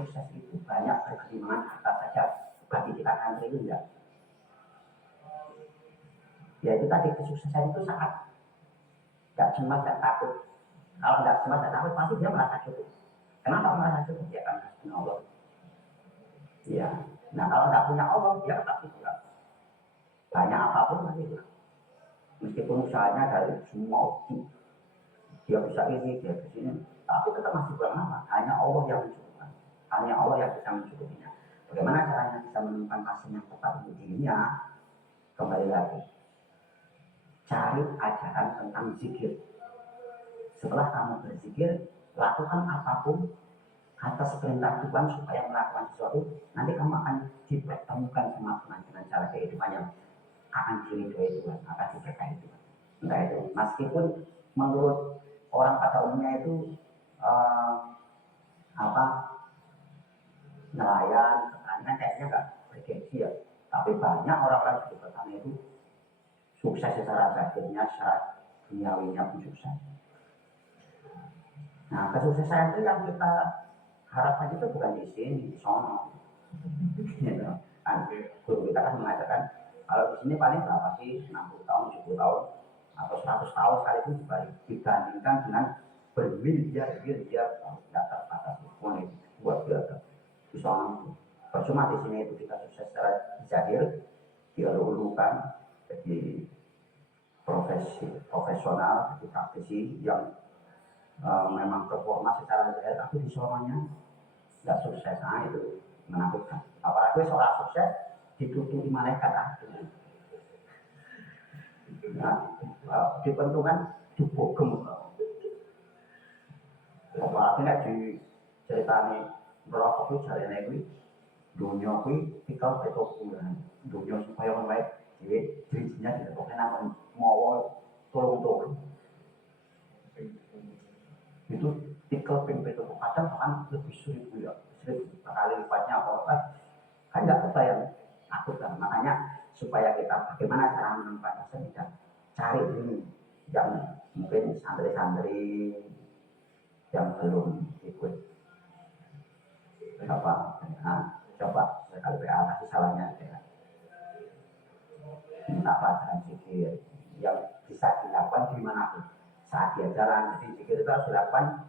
sukses itu banyak berkelimangan harta saja, bagi kita antri itu enggak. Ya itu tadi, kesuksesan itu saat gak cemas, gak takut. Kalau gak cemas, gak takut, pasti dia merasa cukup. Kenapa merasa cukup? Ya karena punya Allah. Ya. Nah kalau gak punya Allah, dia pasti kurang. Banyak apapun masih kurang. Meskipun usahanya dari semua opsi, dia bisa ini, dia bisa ini, tapi tetap masih kurang apa? Hanya Allah yang mencukupkan. Hanya Allah yang bisa mencukupinya. Bagaimana caranya bisa menemukan pasien yang tepat untuk dirinya? Kembali lagi, cari ajaran tentang zikir. Setelah kamu berzikir, lakukan apapun atas perintah Tuhan supaya melakukan sesuatu. Nanti kamu akan dipertemukan sama Tuhan dengan cara kehidupan yang akan diridhoi Tuhan, akan diberkahi Tuhan. Entah itu, meskipun menurut orang pada umumnya itu nelayan, petani kayaknya nggak bergengsi ya. Tapi banyak orang-orang di petani itu sukses secara zahirnya, secara duniawinya pun sukses. Nah, kesuksesan itu yang kita harapkan itu bukan di sini, di sono. Guru kita kan mengajarkan kalau di sini paling berapa sih, 60 tahun, 70 tahun, atau 100 tahun sekalipun dibandingkan dengan bermiliar-miliar tahun, tidak terbatas. Itu buat biasa. Di sono, percuma di sini itu kita sukses secara zahir, dielulukan, jadi profesional, jadi praktisi yang memang performa secara zahir, tapi di sononya nggak sukses. Nah itu menakutkan. Apalagi seorang sukses ditutupi malaikat aku. Nah, dipentungan dibogem. Apalagi nek di ceritane merokok itu jarene kuwi dunia kuwi tikal beto bulan. Dunia supaya orang baik dirinya dilepoknya nang mawa tolong itu tikal ping beto kadang kan lebih sulit ya. Sekali lipatnya apa kan nggak kebayang takut kan. Makanya supaya kita bagaimana cara menemukan kita cari dulu yang mungkin santri-santri yang belum ikut coba sekali PA kasih salahnya ya. Minta pelajaran zikir yang bisa dilakukan di mana pun saat dia jalan. Jadi zikir itu harus dilakukan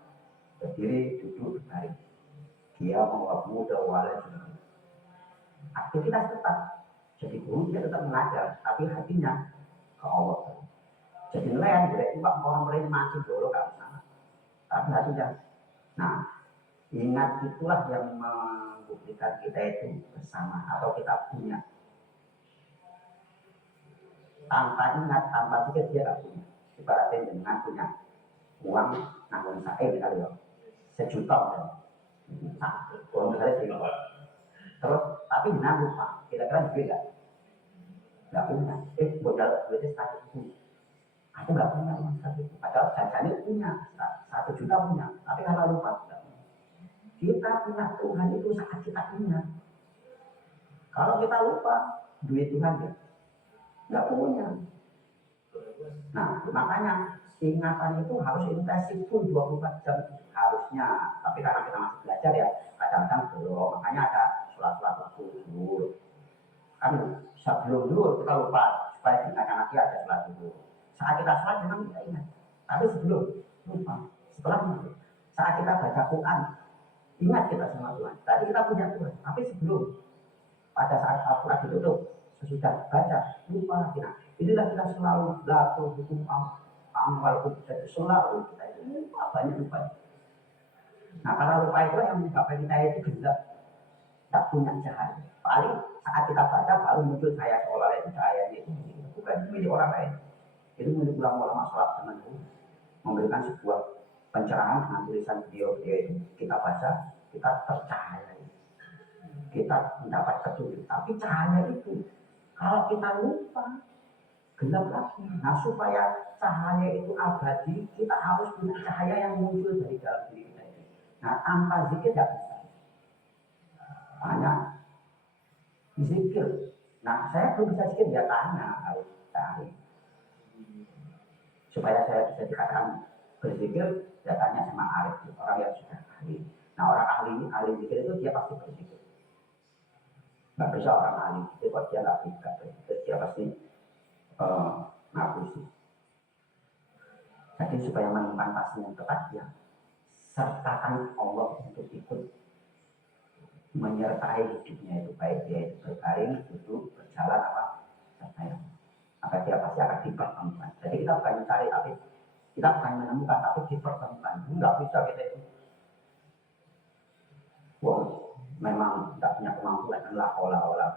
berdiri, duduk, baring. Dia mau muda wala juga. Aktivitas tetap. Jadi guru dia tetap mengajar, tapi hatinya ke Allah. Jadi nelayan boleh juga orang lain mancing dulu kan sana. Tapi hatinya. Nah, ingat itulah yang membuktikan kita itu bersama atau kita punya. Tanpa ingat, tanpa zikir dia tak punya. Ibaratnya dengan punya uang nanggung sae kali ya. Sejuta kan. Nah, kalau misalnya sejuta. Terus tapi nanggung Pak, kira-kira juga nggak punya. Modal duitnya 100.000. Aku nggak punya uang 100.000. Padahal jajannya punya 1 juta punya. Tapi karena lupa nggak punya. Kita punya Tuhan itu saat kita punya. Kalau kita lupa duit Tuhan ya nggak punya. Nah makanya ingatan itu harus intensif pun 24 jam harusnya. Tapi karena kita masih belajar ya kadang-kadang belum. Makanya ada sholat-sholat waktu dulu. Kan sebelum dulu kita lupa supaya diingatkan lagi ada sholat dulu. Saat kita sholat memang tidak ingat. Tapi sebelum lupa. Setelahnya saat kita baca Quran ingat kita sama Tuhan. Tadi kita punya Tuhan. Tapi sebelum pada saat Al-Quran ditutup sesudah baca lupa kita. Inilah kita selalu laku hukum amal hukum selalu kita itu lupa banyak lupa. Nah karena lupa itu yang menyebabkan kita itu gelap, tak punya cahaya. Paling saat kita baca baru muncul cahaya seolah itu cahayanya itu bukan milik orang lain. Itu milik ulama-ulama sholat dengan memberikan sebuah pencerahan dengan tulisan beliau itu kita baca kita percaya kita mendapat petunjuk. Tapi cahaya itu kalau kita lupa gelap lagi. Nah supaya cahaya itu abadi kita harus punya cahaya yang muncul dari dalam diri kita ini. Nah tanpa zikir tidak bisa. Hanya zikir. Nah saya belum bisa zikir dia tanya harus cari. Supaya saya bisa dikatakan berzikir dia tanya sama arif orang yang sudah ahli. Nah orang ahli zikir itu dia pasti berzikir. Nggak bisa orang ahli zikir kok dia nggak berzikir, dia pasti ngapusi. Jadi supaya menemukan pasien yang tepat ya sertakan Allah untuk ikut menyertai hidupnya itu, baik dia itu berbaring, duduk, berjalan apa serta maka dia pasti akan dipertemukan. Jadi kita bukan mencari tapi kita bukan menemukan tapi dipertemukan. Enggak bisa kita itu. Wah, memang tidak punya kemampuan, olah.